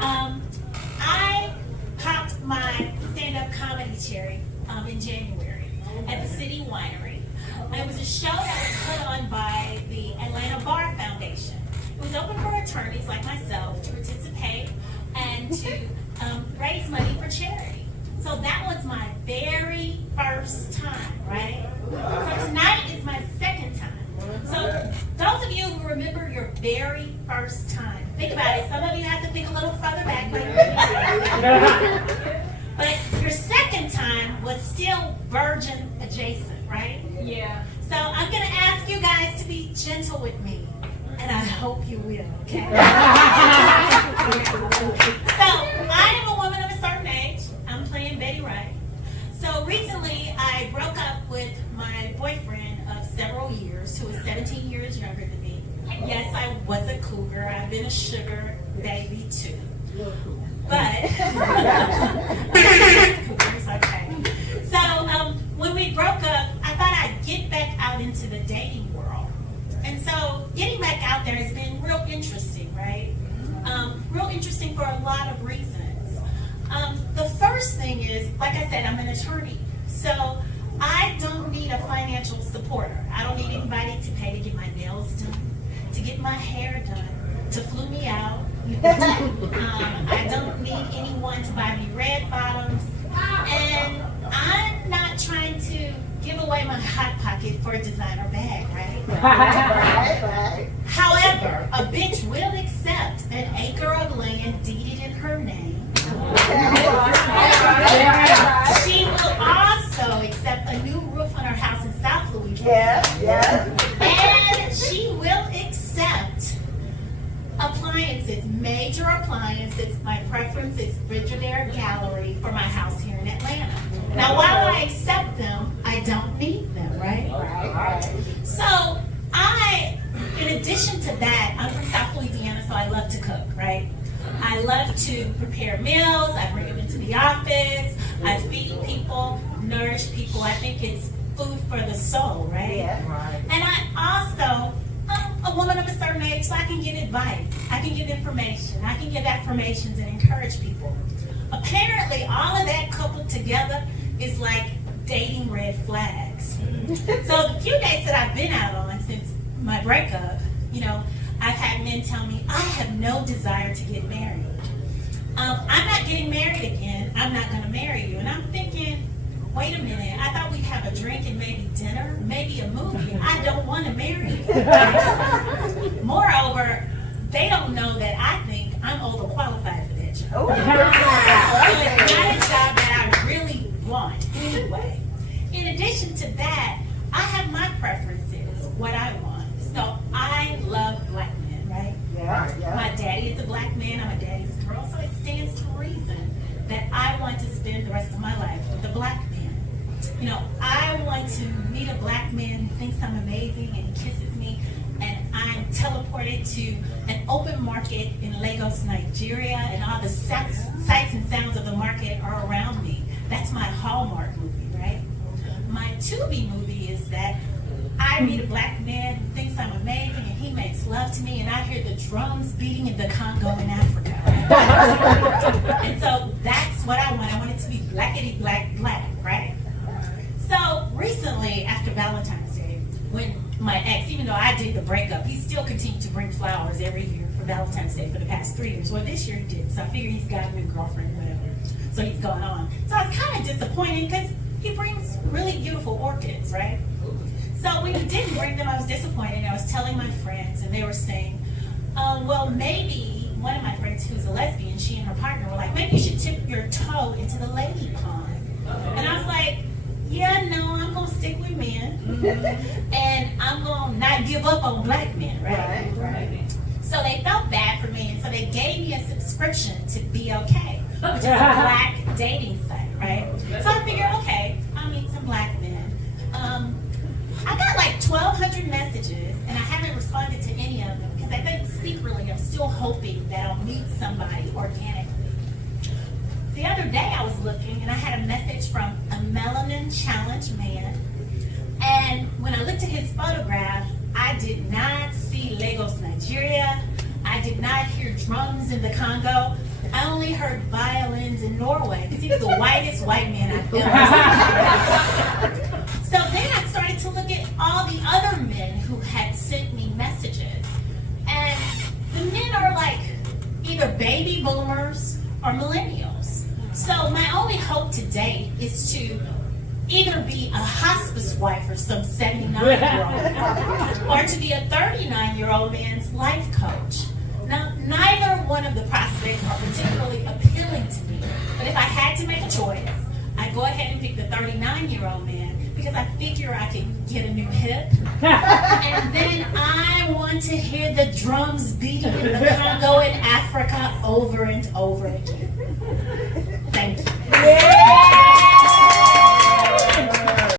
I popped my stand-up comedy cherry in January at the City Winery. It was a show that was put on by the Atlanta Bar Foundation. It was open for attorneys like myself to participate and to raise money for charity. So that was my very first time, right? So tonight is my second time. So those of you who remember your very first time, think about it. Some of you have to think a little further back. But your second time was still virgin adjacent, right? Yeah. So I'm going to ask you guys to be gentle with me. And I hope you will, okay? So I am a woman of a certain age. I'm playing Betty Wright. So recently I broke up with my boyfriend of several years who was 17 years younger than me. Yes, I was a cougar. I've been a sugar baby too. But cougars, okay. So when we broke up, I thought I'd get back out into the dating world. And so getting back out there has been real interesting, right? Real interesting for a lot of reasons. The first thing is, like I said, I'm an attorney. So I don't need a financial supporter. I don't need anybody to pay to get my nails done, to get my hair done, to flew me out. I don't need anyone to buy me red bottoms. And I'm not trying to give away my hot pocket for a designer bag, right? Right. However, a bitch will accept an acre of land deeded in her name. She will also accept a new roof on her house in South Louisiana. Yes. And she will accept appliances, major appliances. My preference is Frigidaire Gallery for my house here in Atlanta. Now, while I accept them, I don't need them, right? Right. So in addition to that, I'm from South Louisiana, so I love to cook, right? I love to prepare meals. I bring them into the office. I feed people, nourish people. I think it's food for the soul, right? Yeah. And I also, I'm a woman of a certain age, so I can give advice. I can give information. I can give affirmations and encourage people. Apparently, all of that coupled together is like dating red flags. So the few dates that I've been out on since my breakup, I've had men tell me, I have no desire to get married. I'm not getting married again. I'm not going to marry you. And I'm thinking, wait a minute. I thought we'd have a drink and maybe dinner, maybe a movie. I don't want to marry you. Moreover, they don't know that I think I'm overqualified for that job. So it's not a job that I really want anyway. In addition to that, I have my preferences, what I want. So I love black men, right? Yeah. My daddy is a black man, I'm a daddy's girl, so it stands to reason that I want to spend the rest of my life with a black man. I want to meet a black man who thinks I'm amazing and he kisses me, and I'm teleported to an open market in Lagos, Nigeria, and all the sights and sounds of the market are around me. That's my Hallmark movie, right? My to-be movie is that I meet a black man who thinks I'm amazing and he makes love to me, and I hear the drums beating in the Congo in Africa. And so that's what I want. I want it to be blackety black, right? So recently, after Valentine's Day, when my ex, even though I did the breakup, he still continued to bring flowers every year for Valentine's Day for the past 3 years. Well, this year he did, so I figured he's got a new girlfriend, whatever. So he's going on. So I was kind of disappointed because he brings really beautiful orchids, right? So when he didn't bring them, I was disappointed. I was telling my friends, and they were saying, well, maybe one of my friends who's a lesbian, she and her partner were like, maybe you should dip your toe into the lady pond. And I was like, yeah, no, I'm going to stick with men. And I'm going to not give up on black men, right? So they felt bad for me, and so they gave me a subscription to Be Okay, which is a black dating site, right? So I figured, okay, I'll meet some black men. I got like 1,200 messages, and I haven't responded to any of them because I think secretly I'm still hoping that I'll meet somebody organically. The other day I was looking, and I had a message from a melanin challenged man, and when I looked at his photograph, I did not see Lagos, Nigeria. I did not hear drums in the Congo. I only heard violins in Norway because he's the whitest white man I've ever seen. So then I started to look at all the other men who had sent me messages. And the men are like either baby boomers or millennials. So my only hope to date is to either be a hospice wife for some 79-year-old or to be a 39-year-old man's life coach. Now, neither one of the prospects are particularly appealing to me, but if I had to make a choice, I'd go ahead and pick the 39-year-old man because I figure I can get a new hip, and then I want to hear the drums beating in the Congo in Africa over and over again.